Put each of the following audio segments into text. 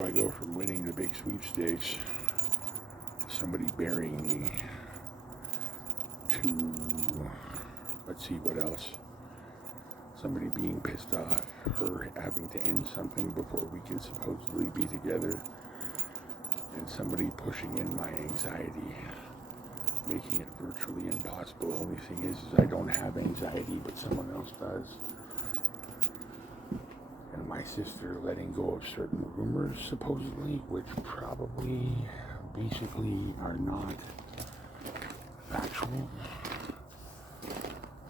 I go from winning the big sweepstakes, somebody burying me, to, let's see what else, somebody being pissed off, her having to end something before we can supposedly be together, and somebody pushing in my anxiety, making it virtually impossible. The only thing is I don't have anxiety, but someone else does. And my sister letting go of certain rumors, supposedly, which probably, basically, are not factual,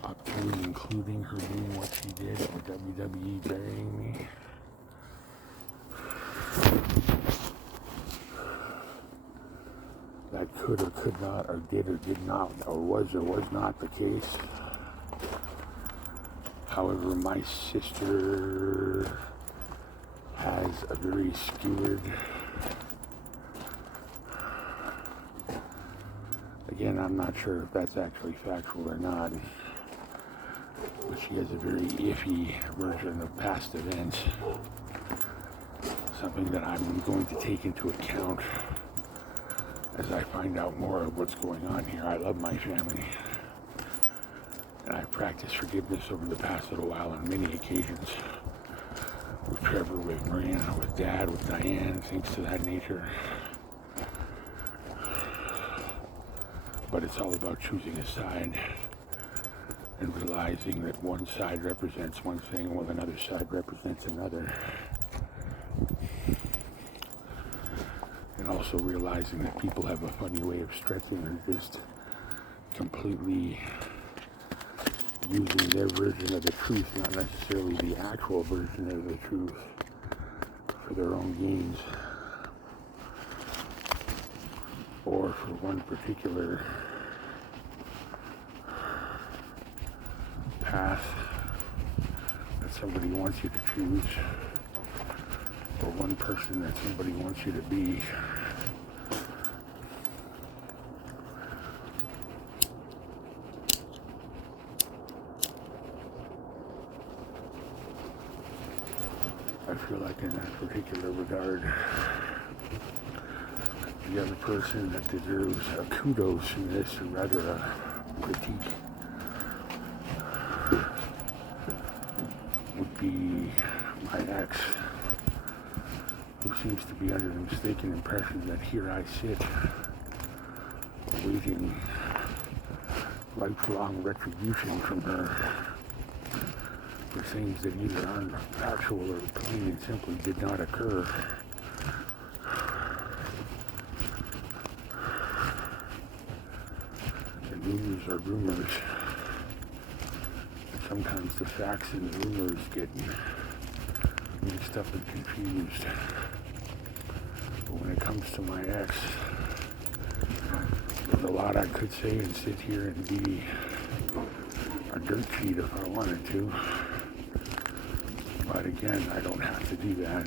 up to and including her doing what she did, or WWE burying me. That could or could not, or did not, or was not the case. However, my sister has a very skewed, again, I'm not sure if that's actually factual or not, but she has a very iffy version of past events, something that I'm going to take into account as I find out more of what's going on here. I love my family, and I've practiced forgiveness over the past little while on many occasions. With Trevor, with Marina, with Dad, with Diane, things to that nature. But it's all about choosing a side and realizing that one side represents one thing while another side represents another. And also realizing that people have a funny way of stretching and just completely using their version of the truth, not necessarily the actual version of the truth, for their own gains, or for one particular path that somebody wants you to choose, or one person that somebody wants you to be. I feel like in that particular regard, the other person that deserves a kudos in this, or rather a critique, would be my ex, who seems to be under the mistaken impression that here I sit, awaiting lifelong retribution from her for things that either aren't factual or plain and simply did not occur. And rumors are rumors. And sometimes the facts and the rumors get mixed up and confused. But when it comes to my ex, there's a lot I could say and sit here and be a dirt sheet if I wanted to. But again, I don't have to do that.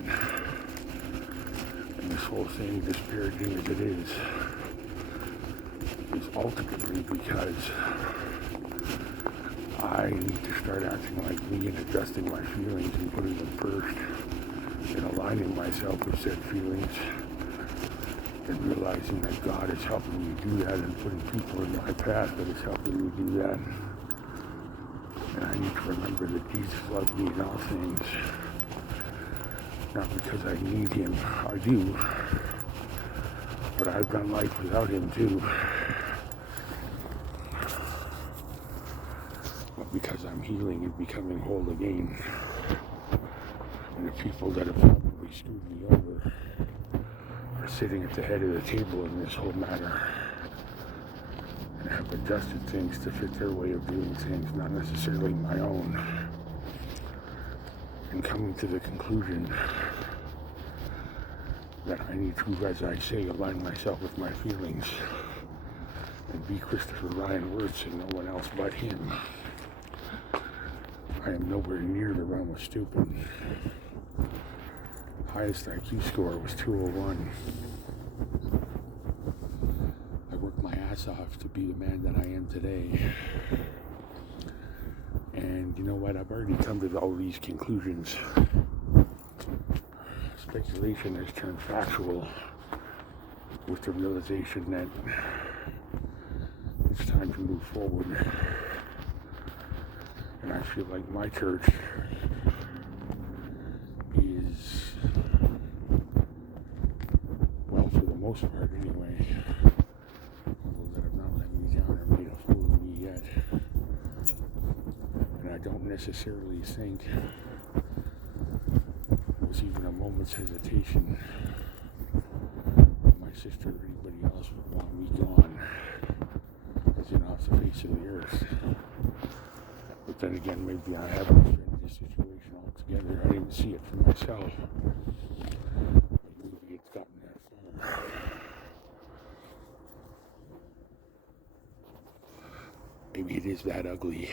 And this whole thing, disparaging as it is ultimately because I need to start acting like me and adjusting my feelings and putting them first and aligning myself with said feelings and realizing that God is helping me do that and putting people in my path that is helping me do that. And I need to remember that Jesus loves me in all things. Not because I need him, I do. But I've done life without him too. But because I'm healing and becoming whole again. And the people that have probably screwed me over are sitting at the head of the table in this whole matter. And have adjusted things to fit their way of doing things, not necessarily my own. And coming to the conclusion that I need to, as I say, align myself with my feelings and be Christopher Ryan Wirtz and no one else but him. I am nowhere near the realm of stupid. Highest IQ score was 201. I worked my ass off to be the man that I am today. And you know what? I've already come to all these conclusions speculation has turned factual with the realization that it's time to move forward. And I feel like my church is, well, for the most part anyway, although that have not let me down or made a fool of me yet. And I don't necessarily think there was even a moment's hesitation that my sister or anybody else would want me gone, as in off the face of the earth. But then again, maybe I haven't been this situation altogether. I didn't see it for myself. Maybe it's gotten that far. Maybe it is that ugly.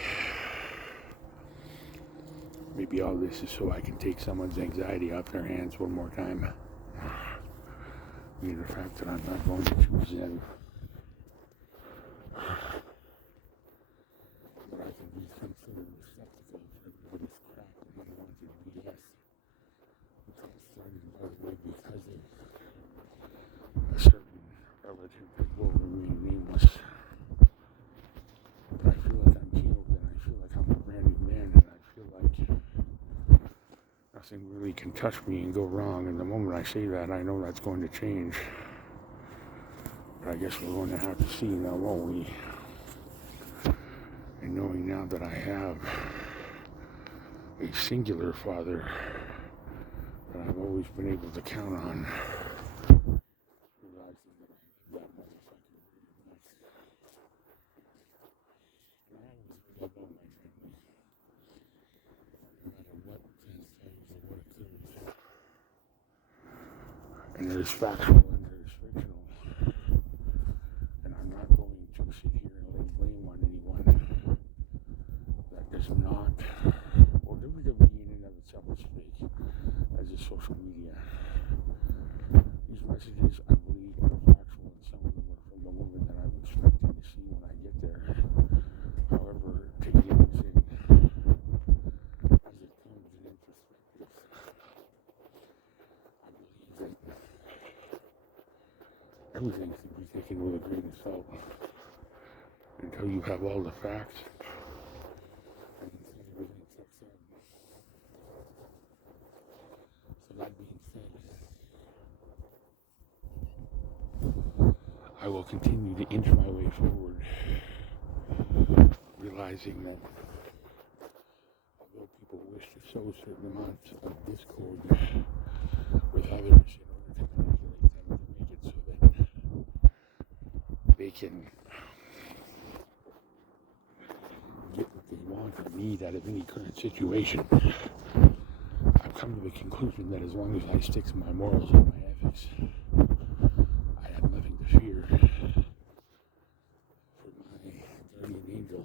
Maybe all this is so I can take someone's anxiety off their hands one more time. The fact that I'm not going to choose them. But I can be some sort of receptacle for everybody's crap and unwanted BS. It's all started, by the way, because of a certain relative that will remain nameless. But I feel like I'm healed, and I feel like I'm a brand new man, and I feel like nothing really can touch me and go wrong. And the moment I say that, I know that's going to change. But I guess we're going to have to see now, won't we? And knowing now that I have a singular Father that I've always been able to count on, realizing that I love that motherfucker very much. And I always love all my family, no matter what transpires or what occurs. And there's factual and there's fictional. And I'm not going to sit here and lay blame on anyone that does not, or WWE in and of itself is fake, as is social media. These messages, I believe, are factual, and some of them are from the woman that I'm expecting to see when I get there. However, taking everything as it comes and in perspective, I believe that everything should be taken with a grain of salt until you have all the facts. And until everything checks out. So that being said, I will continue to inch my way forward, realizing that although people wish to sow certain amounts of discord with others in order to manipulate them to make it so that they can get what they want or need out of any current situation, I've come to the conclusion that as long as I stick to my morals and my ethics, I have nothing to fear. For my guardian angel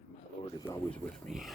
and my Lord is always with me.